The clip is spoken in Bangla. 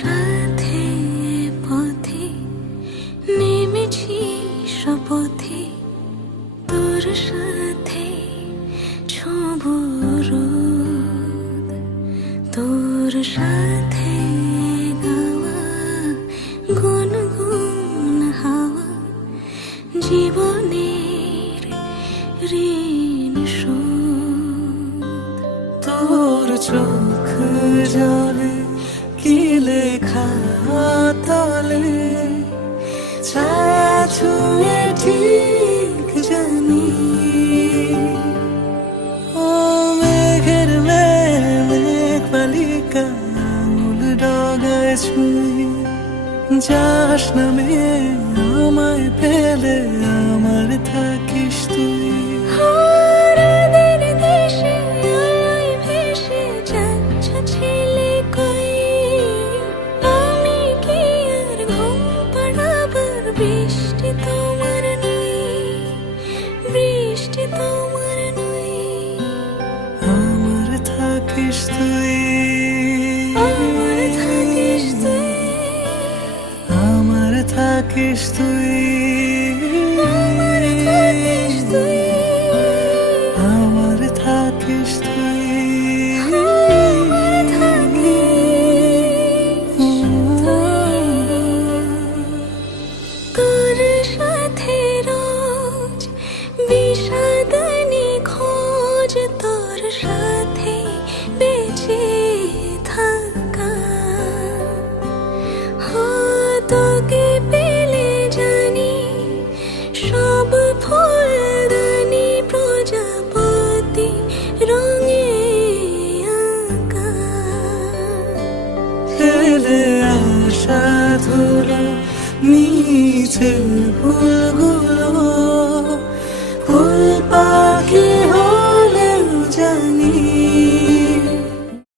সাথে পথে নেমেছি শপথে, তোর সাথে ছোঁব রোদ, তোর সাথে গাওয়া গুনগুন হাওয়া জীবনের ঋণ শোধ। তোর চোখ জলে কি লেখা তলে, ছায়া ছুঁয়ে ঠিক জানি। ও মেঘের মেঘ বালিকা মূল ডগায় ছুঁয়ে, যাস নামে আমায় পেলে আমার থাকিস তুই। বৃষ্টি তোমার নই, বৃষ্টি তোমার নই, আমার থাকিস তুই, আমার থাকিস তুই, আমার থাকিস তুই, আমার থাকিস তুই, আমার থাকিস তুই। তোর সাথে রোজ বিষাদ নিখোঁজ, তোর সাথে বেঁচে থাকা। তোকে পেলে জানি সব ফুলদানি প্রজাপতি রঙে আঁকা। ফেলে আসা ধুলো নিচে ভুল